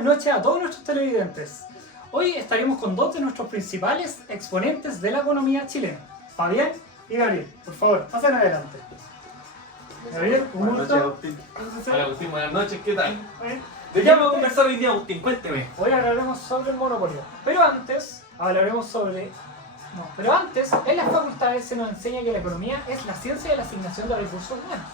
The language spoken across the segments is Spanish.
buenas noches a todos nuestros televidentes. Hoy estaremos con dos de nuestros principales exponentes de la economía chilena, Fabián y Gabriel. Por favor, pasen adelante. Gabriel, un Buenas gusto. noches, Agustín. Hola, Agustín, buenas noches, ¿qué tal? Bien. ¿De qué vamos a conversar hoy día, Agustín? Cuénteme. Hoy hablaremos sobre el monopolio. Pero antes, hablaremos sobre... en las facultades se nos enseña que la economía es la ciencia de la asignación de recursos humanos.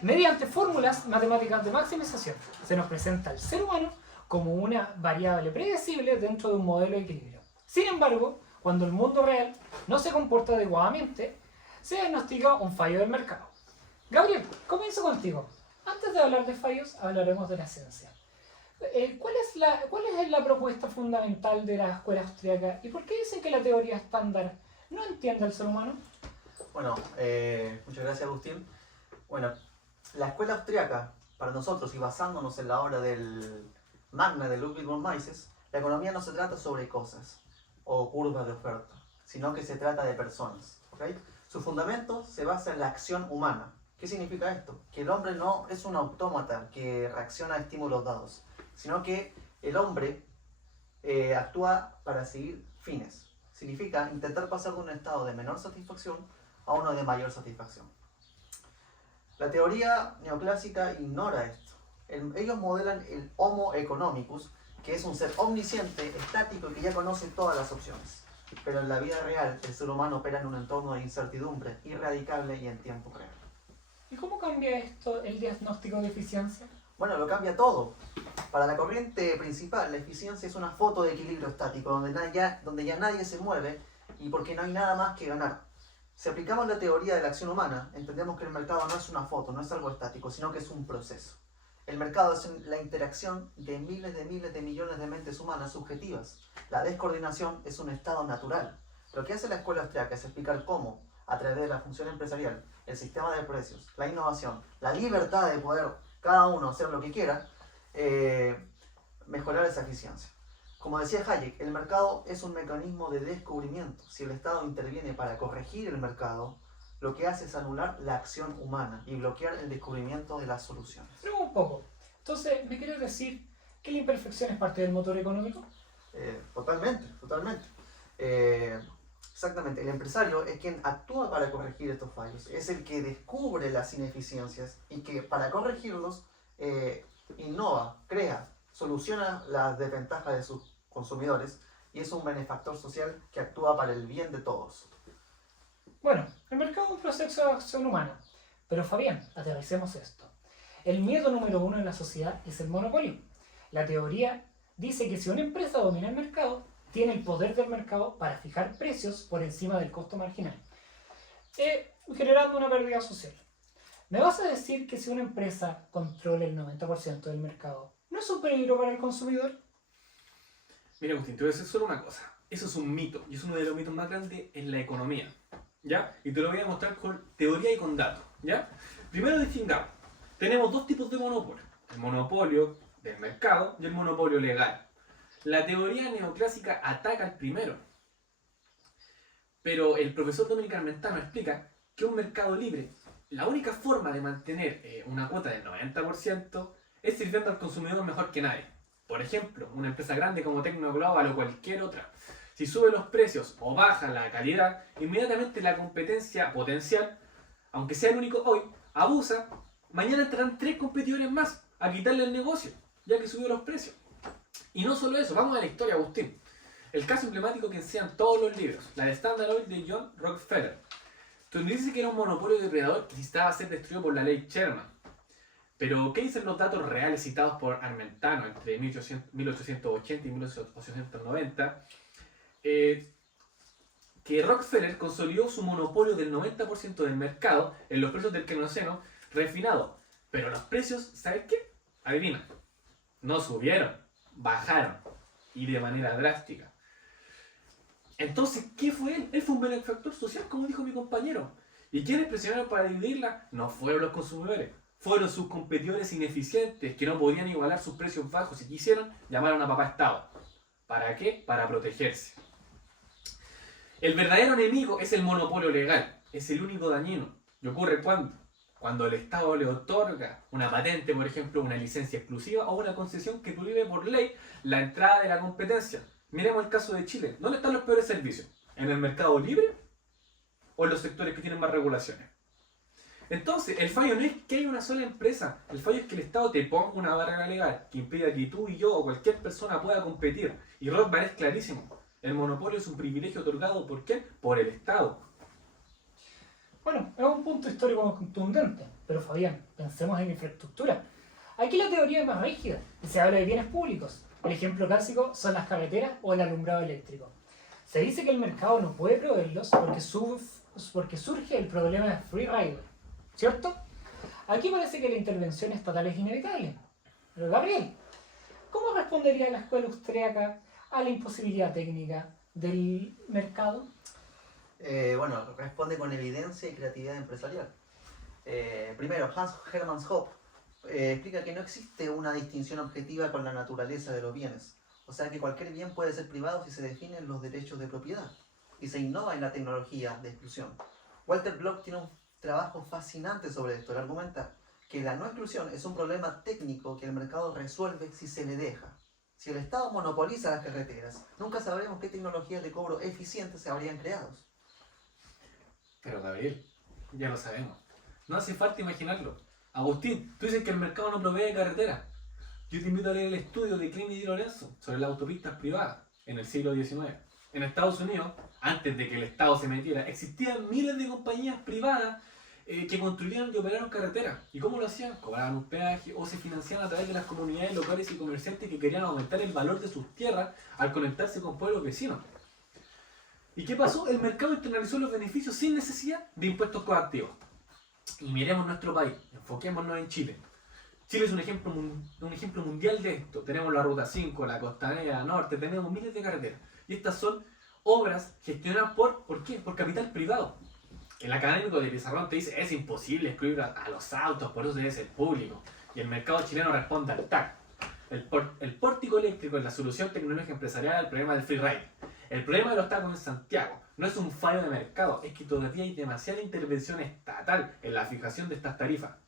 Mediante fórmulas matemáticas de maximización, se nos presenta al ser humano como una variable predecible dentro de un modelo de equilibrio. Sin embargo, cuando el mundo real no se comporta adecuadamente, se diagnostica un fallo del mercado. Gabriel, comienzo contigo. Antes de hablar de fallos, hablaremos de la ciencia. ¿Cuál es la propuesta fundamental de la escuela austríaca y por qué dicen que la teoría estándar no entiende al ser humano? Bueno, muchas gracias, Agustín. Bueno, la escuela austríaca, para nosotros y basándonos en la obra del Magna de Ludwig von Mises, la economía no se trata sobre cosas o curvas de oferta, sino que se trata de personas, ¿ok? Su fundamento se basa en la acción humana. ¿Qué significa esto? Que el hombre no es un autómata que reacciona a estímulos dados, sino que el hombre actúa para seguir fines. Significa intentar pasar de un estado de menor satisfacción a uno de mayor satisfacción. La teoría neoclásica ignora esto. Ellos modelan el Homo economicus, que es un ser omnisciente, estático y que ya conoce todas las opciones. Pero en la vida real, el ser humano opera en un entorno de incertidumbre, irradicable y en tiempo real. ¿Y cómo cambia esto el diagnóstico de eficiencia? Bueno, lo cambia todo. Para la corriente principal, la eficiencia es una foto de equilibrio estático, donde ya nadie se mueve y porque no hay nada más que ganar. Si aplicamos la teoría de la acción humana, entendemos que el mercado no es una foto, no es algo estático, sino que es un proceso. El mercado es la interacción de miles de millones de mentes humanas subjetivas. La descoordinación es un estado natural. Lo que hace la escuela austríaca es explicar cómo, a través de la función empresarial, el sistema de precios, la innovación, la libertad de poder cada uno hacer lo que quiera, mejorar esa eficiencia. Como decía Hayek, el mercado es un mecanismo de descubrimiento. Si el Estado interviene para corregir el mercado, lo que hace es anular la acción humana y bloquear el descubrimiento de las soluciones. Pero un poco. Entonces, ¿me quieres decir que la imperfección es parte del motor económico? Totalmente. Exactamente. El empresario es quien actúa para corregir estos fallos. Es el que descubre las ineficiencias y que para corregirlos innova, crea, soluciona las desventajas de sus consumidores y es un benefactor social que actúa para el bien de todos. Bueno, el mercado es un proceso de acción humana. Pero Fabián, aterricemos esto. El miedo número uno en la sociedad es el monopolio. La teoría dice que si una empresa domina el mercado, tiene el poder del mercado para fijar precios por encima del costo marginal, generando una pérdida social. ¿Me vas a decir que si una empresa controla el 90% del mercado, no es un peligro para el consumidor? Mira, Agustín, te voy a decir solo una cosa. Eso es un mito, y es uno de los mitos más grandes en la economía, ¿ya? Y te lo voy a mostrar con teoría y con datos, ¿ya? Primero distingamos. Tenemos dos tipos de monopolio. El monopolio del mercado y el monopolio legal. La teoría neoclásica ataca al primero. Pero el profesor Dominic Armentano explica que un mercado libre, la única forma de mantener una cuota del 90% es sirviendo al consumidor mejor que nadie. Por ejemplo, una empresa grande como Tecnoglobal o cualquier otra, si sube los precios o baja la calidad, inmediatamente la competencia potencial, aunque sea el único hoy, abusa, mañana entrarán 3 competidores más a quitarle el negocio, ya que subió los precios. Y no solo eso, vamos a la historia, Agustín. El caso emblemático que enseñan todos los libros, la de Standard Oil de John Rockefeller, donde dice que era un monopolio depredador que necesitaba ser destruido por la ley Sherman. Pero, ¿qué dicen los datos reales citados por Armentano entre 1880 y 1890? Que Rockefeller consolidó su monopolio del 90% del mercado en los precios del queroseno refinado. Pero los precios, ¿sabes qué? Adivina, no subieron, bajaron, y de manera drástica. Entonces, ¿qué fue él? Él fue un benefactor social, como dijo mi compañero. ¿Y quiénes presionaron para dividirla? No fueron los consumidores. Fueron sus competidores ineficientes que no podían igualar sus precios bajos y quisieron, llamaron a papá Estado. ¿Para qué? Para protegerse. El verdadero enemigo es el monopolio legal. Es el único dañino. ¿Y ocurre cuándo? cuando el Estado le otorga una patente, por ejemplo, una licencia exclusiva o una concesión que prohíbe por ley la entrada de la competencia. Miremos el caso de Chile. ¿Dónde están los peores servicios? ¿En el mercado libre o en los sectores que tienen más regulaciones? Entonces, el fallo no es que haya una sola empresa, el fallo es que el Estado te ponga una barrera legal que impida que tú y yo o cualquier persona pueda competir. Y Rothbard es clarísimo, el monopolio es un privilegio otorgado ¿por qué? Por el Estado. Bueno, es un punto histórico contundente, pero Fabián, pensemos en infraestructura. Aquí la teoría es más rígida y se habla de bienes públicos. El ejemplo clásico son las carreteras o el alumbrado eléctrico. Se dice que el mercado no puede proveerlos porque surge el problema de free rider, ¿cierto? Aquí parece que la intervención estatal es inevitable. Pero Gabriel, ¿cómo respondería la escuela austríaca a la imposibilidad técnica del mercado? Bueno, responde con evidencia y creatividad empresarial. Primero, Hans Hermann Hoppe explica que no existe una distinción objetiva con la naturaleza de los bienes. O sea que cualquier bien puede ser privado si se definen los derechos de propiedad y se innova en la tecnología de exclusión. Walter Block tiene un trabajo fascinante sobre esto. Él argumenta que la no exclusión es un problema técnico que el mercado resuelve si se le deja. Si el Estado monopoliza las carreteras, nunca sabremos qué tecnologías de cobro eficientes se habrían creado. Pero Gabriel, ya lo sabemos. No hace falta imaginarlo. Agustín, tú dices que el mercado no provee carretera. Yo te invito a leer el estudio de Klein y Di Lorenzo sobre las autopistas privadas en el siglo XIX. En Estados Unidos, antes de que el Estado se metiera, existían miles de compañías privadas que construían y operaron carreteras. ¿Y cómo lo hacían? Cobraban un peaje o se financiaban a través de las comunidades locales y comerciantes que querían aumentar el valor de sus tierras al conectarse con pueblos vecinos. ¿Y qué pasó? El mercado internalizó los beneficios sin necesidad de impuestos coactivos. Y miremos nuestro país, enfoquémonos en Chile. Chile es un ejemplo mundial de esto. Tenemos la Ruta 5, la Costanera Norte, tenemos miles de carreteras. Y estas son obras gestionadas ¿por qué? Por capital privado. El académico de Pizarrón te dice, es imposible excluir a los autos, por eso debe ser público. Y el mercado chileno responde al TAC. El pórtico eléctrico es la solución tecnológica empresarial al problema del free ride. El problema de los tacos en Santiago no es un fallo de mercado, es que todavía hay demasiada intervención estatal en la fijación de estas tarifas.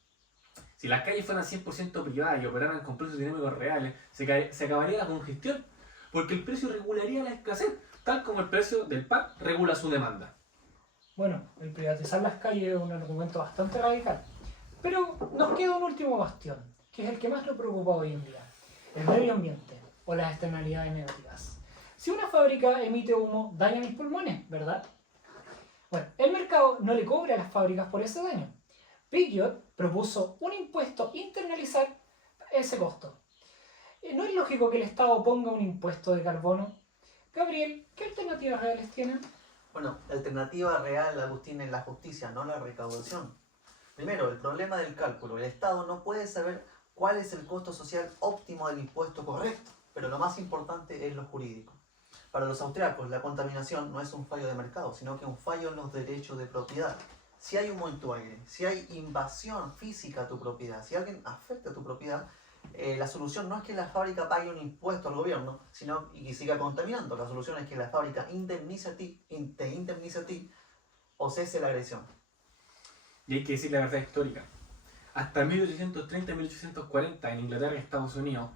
Si las calles fueran 100% privadas y operaran con precios dinámicos reales, se acabaría la congestión, porque el precio regularía la escasez, tal como el precio del pan regula su demanda. Bueno, el privatizar las calles es un argumento bastante radical. Pero nos queda un último bastión, que es el que más nos preocupa hoy en día: el medio ambiente o las externalidades negativas. Si una fábrica emite humo, daña mis pulmones, ¿verdad? Bueno, el mercado no le cobra a las fábricas por ese daño. Peugeot propuso un impuesto internalizar ese costo. ¿No es lógico que el Estado ponga un impuesto de carbono? Gabriel, ¿qué alternativas reales tienen? Bueno, la alternativa real, Agustín, es la justicia, no la recaudación. Primero, el problema del cálculo. El Estado no puede saber cuál es el costo social óptimo del impuesto correcto, pero lo más importante es lo jurídico. Para los austriacos, la contaminación no es un fallo de mercado, sino que un fallo en los derechos de propiedad. Si hay humo en tu aire, si hay invasión física a tu propiedad, si alguien afecta a tu propiedad, la solución no es que la fábrica pague un impuesto al gobierno y siga contaminando. La solución es que la fábrica te indemnice a ti o cese la agresión. Y hay que decir la verdad histórica. Hasta 1830-1840 en Inglaterra y Estados Unidos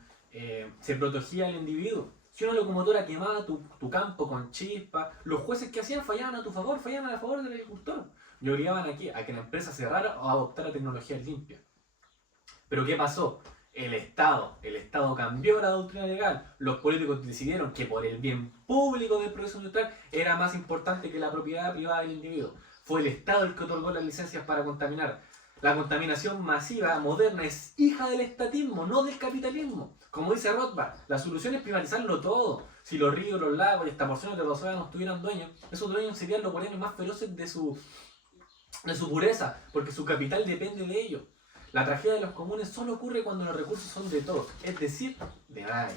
se protegía al individuo. Si una locomotora quemaba tu campo con chispa, los jueces que hacían fallaban a tu favor, fallaban a favor del agricultor. Y obligaban aquí a que la empresa cerrara o adoptara tecnologías limpias. Pero ¿qué pasó? El Estado cambió la doctrina legal. Los políticos decidieron que por el bien público del progreso industrial era más importante que la propiedad privada del individuo. Fue el Estado el que otorgó las licencias para contaminar. La contaminación masiva, moderna, es hija del estatismo, no del capitalismo. Como dice Rothbard, la solución es privatizarlo todo. Si los ríos, los lagos y esta porciones de los océanos tuvieran dueños, esos dueños serían los guardianes más feroces de su pureza, porque su capital depende de ello. La tragedia de los comunes solo ocurre cuando los recursos son de todos, es decir, de nadie.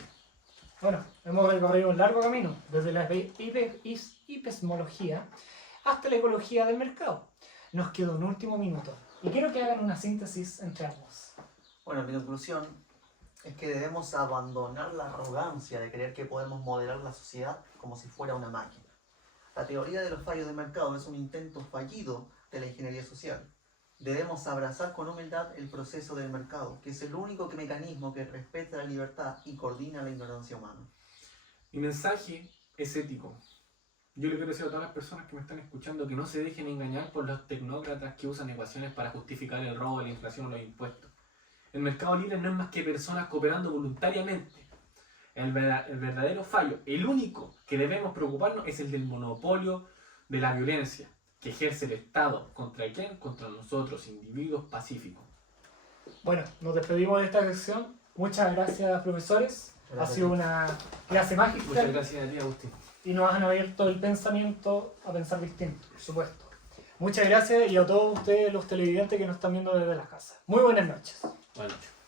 Bueno, hemos recorrido un largo camino, desde la epistemología hasta la ecología del mercado. Nos queda un último minuto y quiero que hagan una síntesis entre ambos. Bueno, mi conclusión es que debemos abandonar la arrogancia de creer que podemos modelar la sociedad como si fuera una máquina. La teoría de los fallos de mercado es un intento fallido de la ingeniería social. Debemos abrazar con humildad el proceso del mercado, que es el único mecanismo que respeta la libertad y coordina la ignorancia humana. Mi mensaje es ético. Yo le quiero decir a todas las personas que me están escuchando que no se dejen engañar por los tecnócratas que usan ecuaciones para justificar el robo, la inflación o los impuestos. El mercado libre no es más que personas cooperando voluntariamente. El verdadero fallo, el único que debemos preocuparnos, es el del monopolio de la violencia que ejerce el Estado. ¿Contra quién? Contra nosotros, individuos pacíficos. Bueno, nos despedimos de esta sección. Muchas gracias, profesores. Gracias. Ha sido una clase Muchas magistral gracias a ti, Agustín. y nos han abierto el pensamiento a pensar distinto, por supuesto. Muchas gracias y a todos ustedes, los televidentes que nos están viendo desde las casas. Muy buenas noches. Buenas noches.